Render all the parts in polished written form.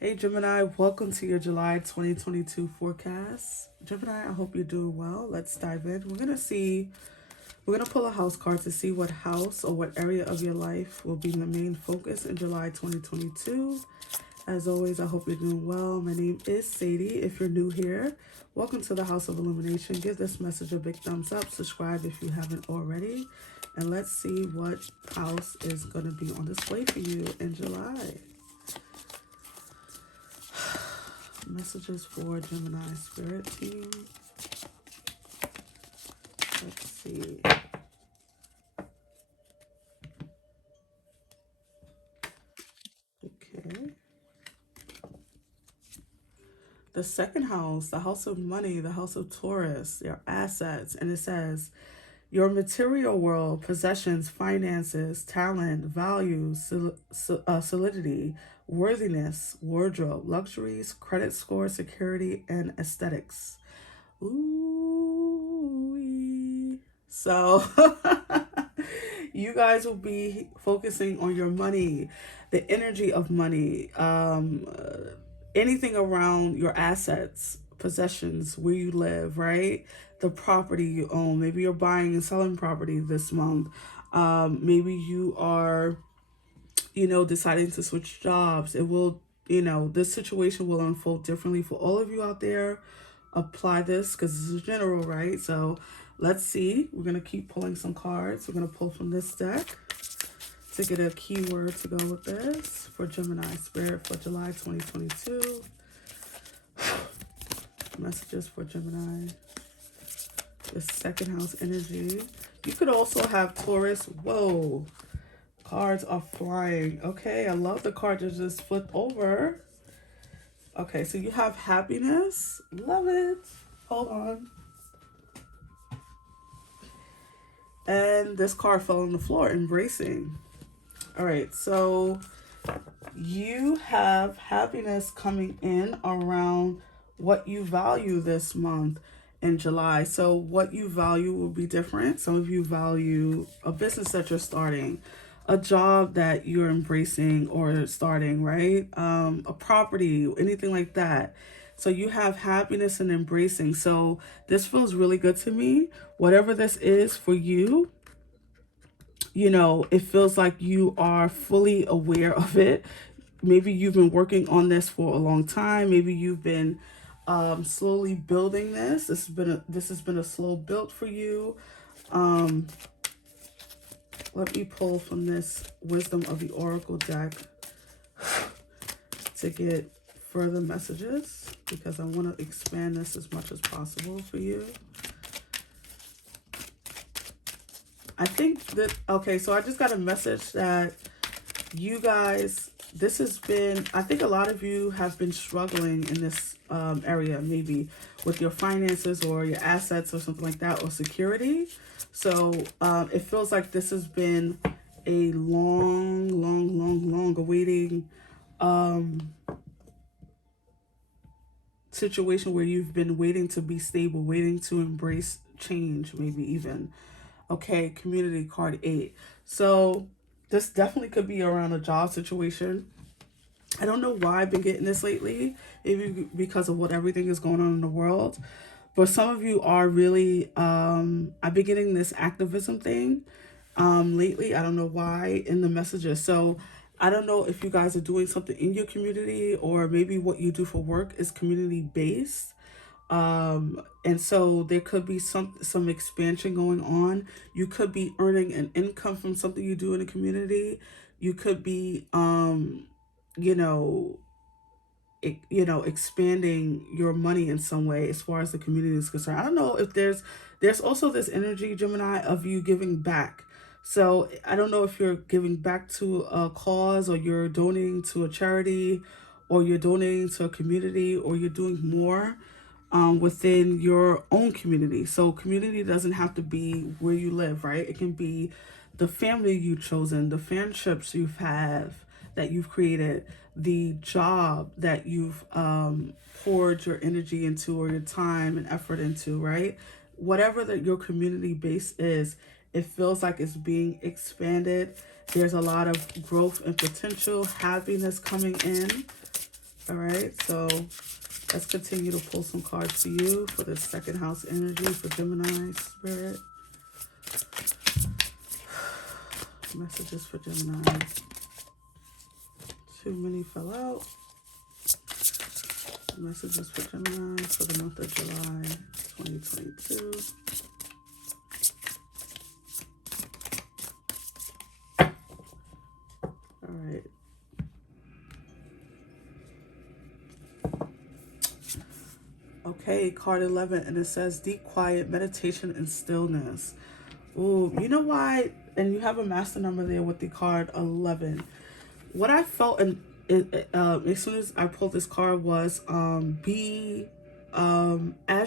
Hey Gemini, welcome to your July 2022 forecast. Gemini, I hope you're doing well. Let's dive in. We're going to pull a house card to see what house or what area of your life will be the main focus in July 2022. As always, I hope you're doing well. My name is Sadie. If you're new here, welcome to the House of Illumination. Give this message a big thumbs up. Subscribe if you haven't already. And let's see what house is going to be on display for you in July. Messages for Gemini Spirit Team. Let's see. Okay. The second house, the house of money, the house of Taurus, your assets. And it says, your material world, possessions, finances, talent, values, solidity, worthiness, wardrobe, luxuries, credit score, security, and aesthetics. Ooh. So you guys will be focusing on your money, the energy of money, anything around your assets, possessions, where you live, right? The property you own. Maybe you're buying and selling property this month. Maybe you are, deciding to switch jobs. It will, this situation will unfold differently for all of you out there. Apply this because this is general, right? So let's see. We're going to keep pulling some cards. We're going to pull from this deck to get a keyword to go with this for Gemini Spirit for July 2022. Messages for Gemini. The second house energy. You could also have Taurus. Whoa. Cards are flying. Okay, I love the card that just flipped over. Okay, so you have happiness. Love it. Hold on. And this card fell on the floor, embracing. All right, so you have happiness coming in around what you value this month in July. So what you value will be different. Some of you value a business that you're starting, a job that you're embracing or starting, right? A property, anything like that. So you have happiness and embracing. So this feels really good to me. Whatever this is for you, it feels like you are fully aware of it. Maybe you've been working on this for a long time. Maybe you've been slowly building this. This has been a slow build for you. Let me pull from this Wisdom of the Oracle deck to get further messages because I want to expand this as much as possible for you. I think that, okay, so I just got a message that you guys, this has been, I think a lot of you have been struggling in this area, maybe with your finances or your assets or something like that, or security. So it feels like this has been a long awaiting situation where you've been waiting to be stable, waiting to embrace change, maybe even. Okay, community card 8. So this definitely could be around a job situation. I don't know why I've been getting this lately, maybe because of what everything is going on in the world. But some of you are really, I've been getting this activism thing lately. I don't know why in the messages. So I don't know if you guys are doing something in your community or maybe what you do for work is community based. And so there could be some expansion going on. You could be earning an income from something you do in the community. You could be you know expanding your money in some way as far as the community is concerned. I don't know if there's also this energy, Gemini, of you giving back. So I don't know if you're giving back to a cause or you're donating to a charity or you're donating to a community or you're doing more within your own community. So community doesn't have to be where you live, right? It can be the family you've chosen, the friendships that you've created, the job that you've poured your energy into or your time and effort into, right? Whatever that your community base is, it feels like it's being expanded. There's a lot of growth and potential, happiness coming in. All right, so let's continue to pull some cards for you for the second house energy for Gemini spirit. Messages for Gemini. Too many fell out. Messages for Gemini for the month of July 2022. All right. Okay, card 11, and it says deep quiet, meditation, and stillness. Ooh, you know why? And you have a master number there with the card 11. What I felt as soon as I pulled this card was as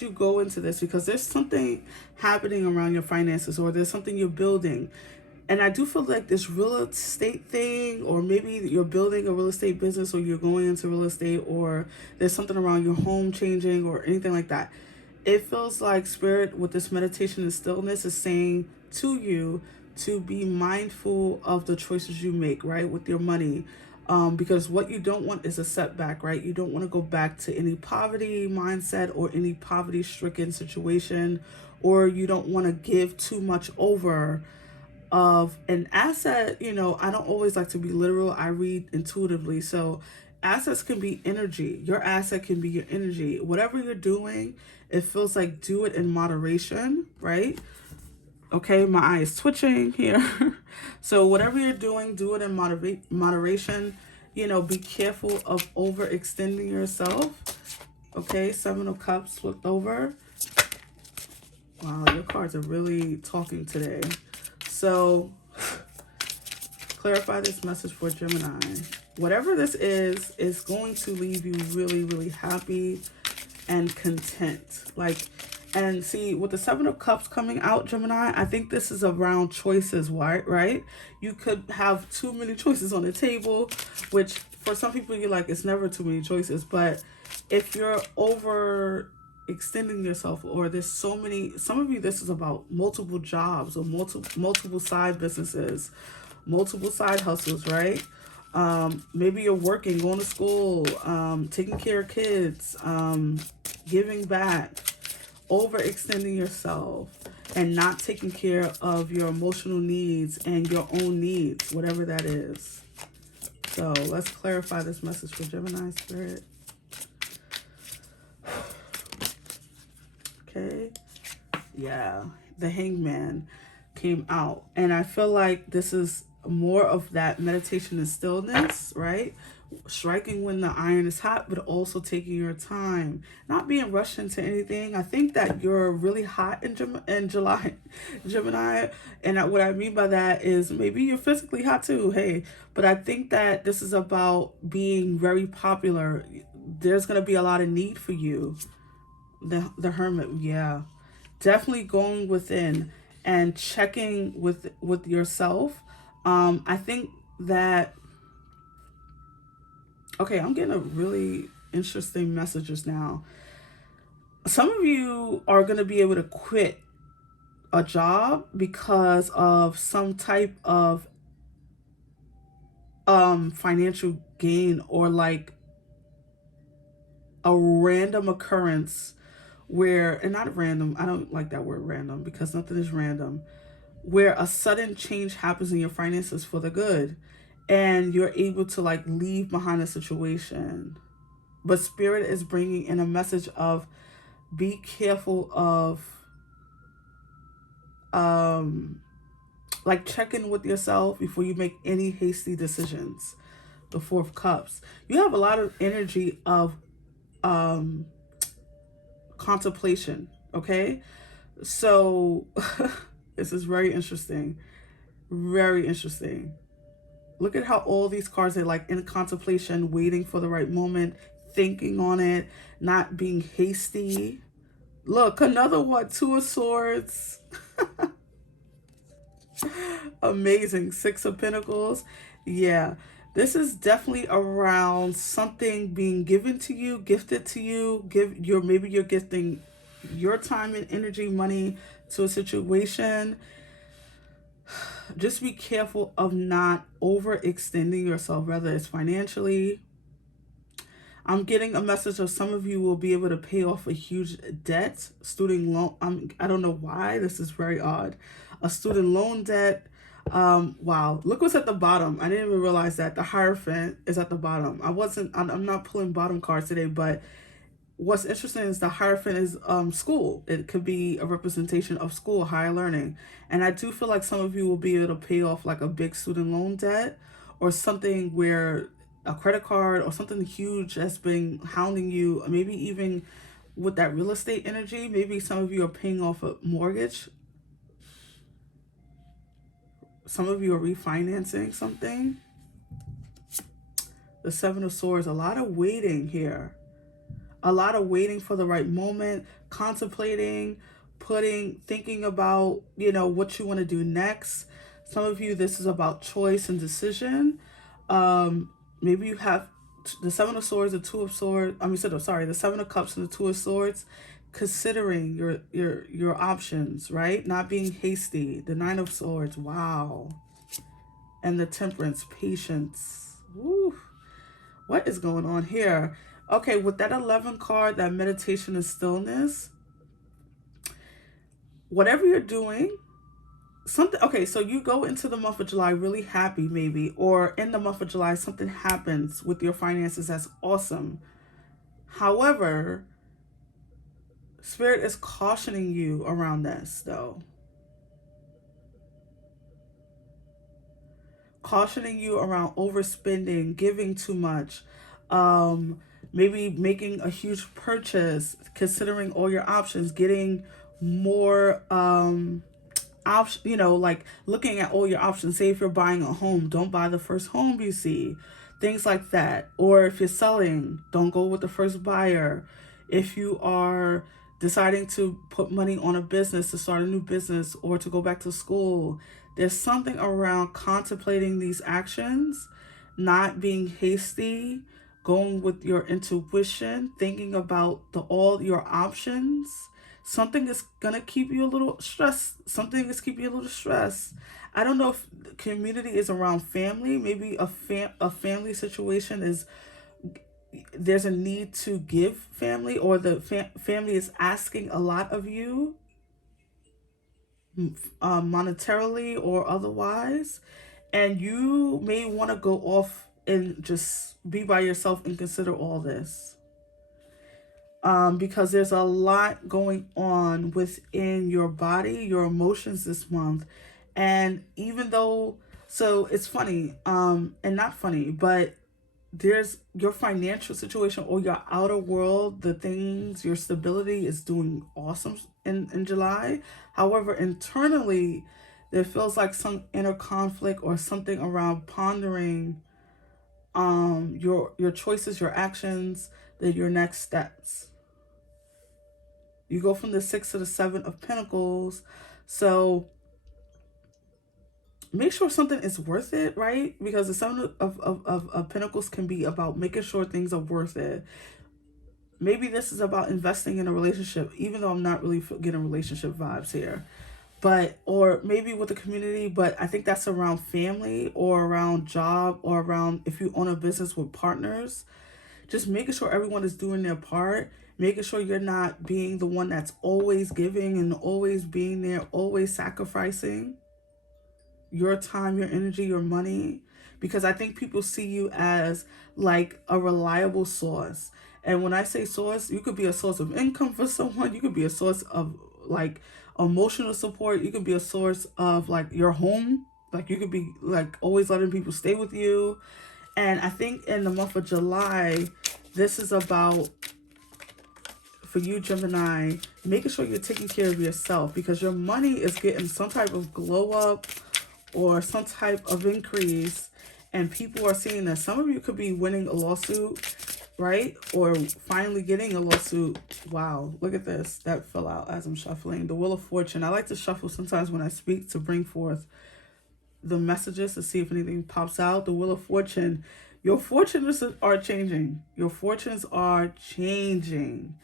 you go into this, because there's something happening around your finances, or there's something you're building. And I do feel like this real estate thing, or maybe you're building a real estate business, or you're going into real estate, or there's something around your home changing or anything like that. It feels like Spirit with this meditation and stillness is saying to you to be mindful of the choices you make, right, with your money. Because what you don't want is a setback, right? You don't want to go back to any poverty mindset or any poverty-stricken situation, or you don't want to give too much over of an asset. You know, I don't always like to be literal. I read intuitively. So assets can be energy. Your asset can be your energy. Whatever you're doing, it feels like do it in moderation, right? Okay, my eye is twitching here. So whatever you're doing, do it in moderation. You know, be careful of overextending yourself. Okay, 7 of Cups flipped over. Wow, your cards are really talking today. So clarify this message for Gemini. Whatever this is going to leave you really, really happy and content. Like, and see, with the 7 of Cups coming out, Gemini, I think this is around choices, right? You could have too many choices on the table, which for some people you're like, it's never too many choices. But if you're over extending yourself, or there's so many, some of you, this is about multiple jobs or multiple side businesses, multiple side hustles, right? Maybe you're working, going to school, taking care of kids, giving back, overextending yourself, and not taking care of your emotional needs and your own needs, whatever that is. So let's clarify this message for Gemini Spirit. Okay. Yeah, the Hangman came out, and I feel like this is more of that meditation and stillness, right? Striking when the iron is hot, but also taking your time, not being rushed into anything. I think that you're really hot in July, Gemini, and what I mean by that is maybe you're physically hot too, hey, but I think that this is about being very popular. There's going to be a lot of need for you. The Hermit, yeah. Definitely going within and checking with yourself. I think that, okay, I'm getting a really interesting messages now. Some of you are going to be able to quit a job because of some type of financial gain, or like a random occurrence where, and not random, I don't like that word random, because nothing is random, where a sudden change happens in your finances for the good, and you're able to like leave behind a situation. But Spirit is bringing in a message of be careful of like checking with yourself before you make any hasty decisions. The 4 of Cups, you have a lot of energy of contemplation. Okay, so this is very interesting, very interesting. Look at how all these cards are like in contemplation, waiting for the right moment, thinking on it, not being hasty. Look, another one, 2 of Swords. Amazing. 6 of Pentacles. Yeah, this is definitely around something being given to you, gifted to you. Maybe you're gifting your time and energy, money to a situation. Just be careful of not overextending yourself, whether it's financially. I'm getting a message of some of you will be able to pay off a huge debt, student loan. I don't know why. This is very odd. A student loan debt. Wow. Look what's at the bottom. I didn't even realize that the Hierophant is at the bottom. I'm not pulling bottom cards today, but what's interesting is the Hierophant is school. It could be a representation of school, higher learning. And I do feel like some of you will be able to pay off like a big student loan debt or something where a credit card or something huge that's been hounding you, maybe even with that real estate energy. Maybe some of you are paying off a mortgage. Some of you are refinancing something. The Seven of Swords, a lot of waiting here. A lot of waiting for the right moment, contemplating, thinking about, what you want to do next. Some of you, this is about choice and decision. Maybe you have the Seven of Swords, the Two of Swords. The Seven of Cups and the Two of Swords. Considering your options, right? Not being hasty. The Nine of Swords, wow. And the Temperance, patience. Woo. What is going on here? Okay, with that 11 card, that meditation and stillness, whatever you're doing, okay, so you go into the month of July really happy maybe, or in the month of July, something happens with your finances that's awesome. However, Spirit is cautioning you around this though. Cautioning you around overspending, giving too much, maybe making a huge purchase, considering all your options, getting more like looking at all your options. Say if you're buying a home, don't buy the first home you see, things like that. Or if you're selling, don't go with the first buyer. If you are deciding to put money on a business, to start a new business, or to go back to school, there's something around contemplating these actions, not being hasty, going with your intuition, thinking about all your options. Something is going to keep you a little stressed. Something is keeping you a little stressed. I don't know if the community is around family. Maybe a family situation is, there's a need to give family, or the family is asking a lot of you, monetarily or otherwise, and you may want to go off and just be by yourself and consider all this, because there's a lot going on within your body, your emotions this month. And even though, so it's funny, and not funny, but there's your financial situation or your outer world, the things, your stability is doing awesome in July. However, internally, there feels like some inner conflict or something around pondering your choices, your actions, your next steps. You go from the 6 to the 7 of Pentacles. So make sure something is worth it, right? Because the 7 of Pentacles can be about making sure things are worth it. Maybe this is about investing in a relationship, even though I'm not really getting relationship vibes here. But, or maybe with the community, but I think that's around family or around job or around if you own a business with partners. Just making sure everyone is doing their part. Making sure you're not being the one that's always giving and always being there, always sacrificing your time, your energy, your money, because I think people see you as like a reliable source. And when I say source, you could be a source of income for someone. You could be a source of like emotional support. You could be a source of like your home. Like you could be like always letting people stay with you. And I think in the month of July, this is about, for you, Gemini, making sure you're taking care of yourself, because your money is getting some type of glow up or some type of increase, and people are seeing that. Some of you could be winning a lawsuit, right? Or finally getting a lawsuit. Wow, look at this. That fell out as I'm shuffling. The Wheel of Fortune. I like to shuffle sometimes when I speak to bring forth the messages to see if anything pops out. The Wheel of Fortune. Your fortunes are changing. Your fortunes are changing.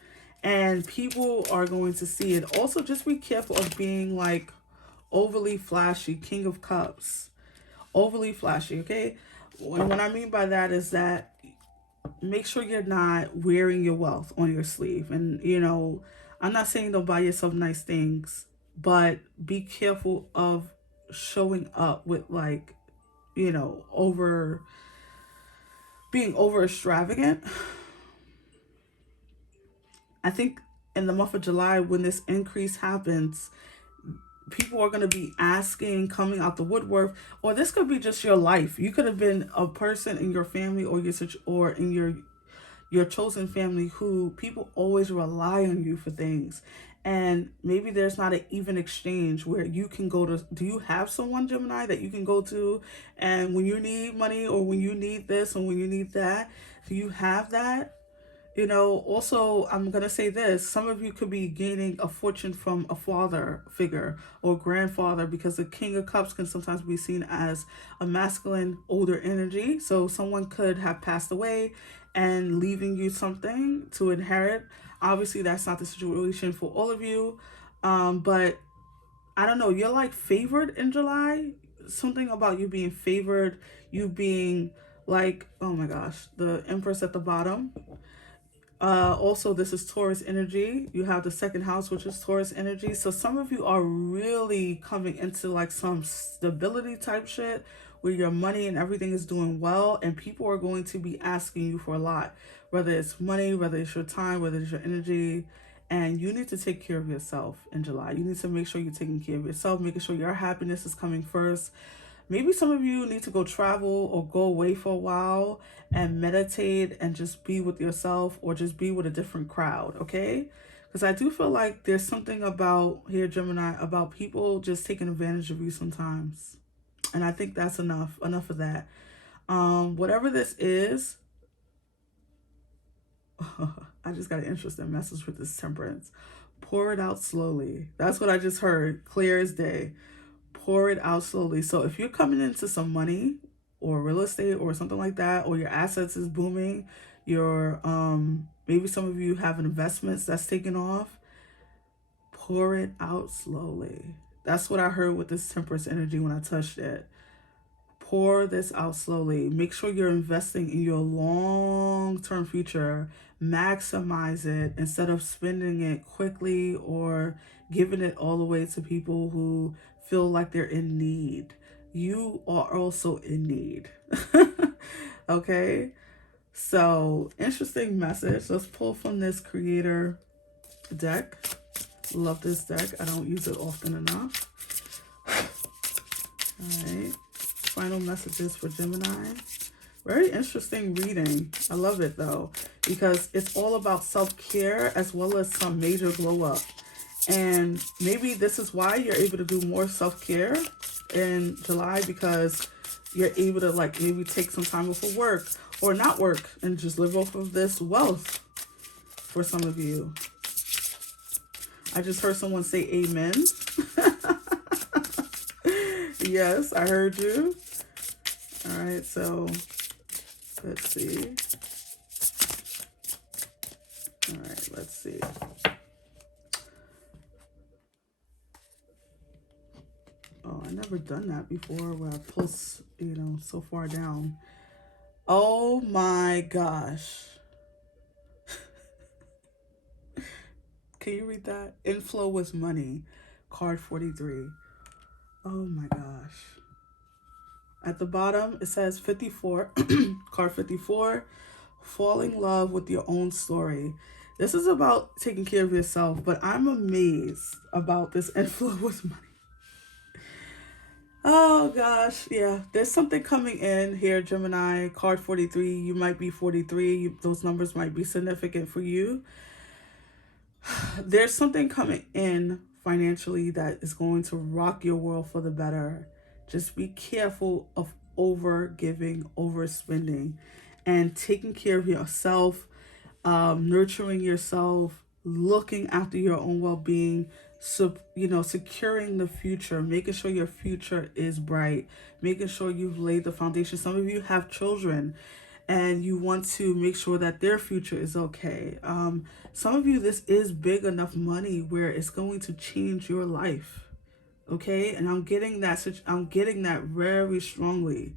And people are going to see it. Also, just be careful of being like overly flashy. King of Cups. Overly flashy, okay? What I mean by that is that make sure you're not wearing your wealth on your sleeve. And, you know, I'm not saying don't buy yourself nice things, but be careful of showing up with, like, you know, being over extravagant. I think in the month of July, when this increase happens, people are going to be asking, coming out the woodwork, or this could be just your life. You could have been a person in your family or in your chosen family who people always rely on you for things. And maybe there's not an even exchange where you can go to. Do you have someone, Gemini, that you can go to, and when you need money, or when you need this, or when you need that, do you have that? You know, also, I'm going to say this. Some of you could be gaining a fortune from a father figure or grandfather, because the King of Cups can sometimes be seen as a masculine, older energy. So someone could have passed away and leaving you something to inherit. Obviously, that's not the situation for all of you. But I don't know. You're like favored in July. Something about you being favored, you being like, oh my gosh, the Empress at the bottom. Also, this is Taurus energy. You have the second house, which is Taurus energy. So some of you are really coming into like some stability type shit where your money and everything is doing well, and people are going to be asking you for a lot, whether it's money, whether it's your time, whether it's your energy. And you need to take care of yourself in July. You need to make sure you're taking care of yourself, making sure your happiness is coming first. Maybe some of you need to go travel or go away for a while and meditate and just be with yourself, or just be with a different crowd, okay? Because I do feel like there's something about here, Gemini, about people just taking advantage of you sometimes. And I think that's enough of that. Whatever this is, I just got an interesting message with this Temperance. Pour it out slowly. That's what I just heard, clear as day. Pour it out slowly. So if you're coming into some money or real estate or something like that, or your assets is booming, your maybe some of you have investments that's taking off, pour it out slowly. That's what I heard with this Temperance energy when I touched it. Pour this out slowly. Make sure you're investing in your long-term future. Maximize it instead of spending it quickly or giving it all away to people who feel like they're in need. You are also in need. Okay? So, interesting message. Let's pull from this Creator deck. Love this deck. I don't use it often enough. All right. Final messages for Gemini. Very interesting reading. I love it though, because it's all about self-care as well as some major glow up. And maybe this is why you're able to do more self-care in July, because you're able to like maybe take some time off of work or not work and just live off of this wealth for some of you. I just heard someone say amen. Yes, I heard you. All right, so let's see. All right, let's see. Oh, I never done that before where I pull, you know, so far down. Oh my gosh. Can you read that? Inflow with money, card 43. Oh my gosh. At the bottom, it says 54, card 54, fall in love with your own story. This is about taking care of yourself, but I'm amazed about this inflow with money. Oh gosh, yeah. There's something coming in here, Gemini, card 43. You might be 43. Those numbers might be significant for you. There's something coming in financially that is going to rock your world for the better. Just be careful of over giving, overspending, and taking care of yourself, nurturing yourself, looking after your own well-being, so, you know, securing the future, making sure your future is bright, making sure you've laid the foundation. Some of you have children and you want to make sure that their future is okay. Some of you, this is big enough money where it's going to change your life. Okay, and I'm getting that very strongly.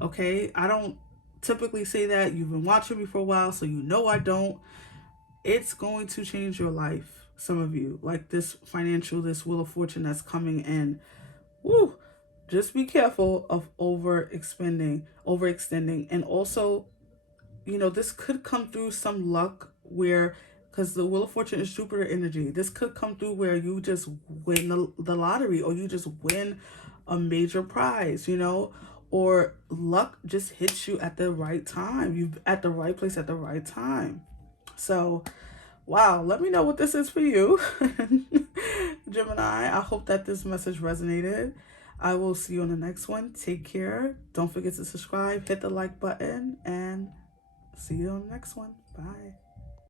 Okay, I don't typically say that. You've been watching me for a while, so you know I don't. It's going to change your life, some of you. Like this this Wheel of Fortune that's coming in. Woo! Just be careful of overextending. And also, this could come through some luck where, because the Wheel of Fortune is Jupiter energy, this could come through where you just win the lottery, or you just win a major prize, or luck just hits you at the right time. You're at the right place at the right time. So, wow, let me know what this is for you, Gemini. I hope that this message resonated. I will see you on the next one. Take care. Don't forget to subscribe, hit the like button, and see you on the next one. Bye.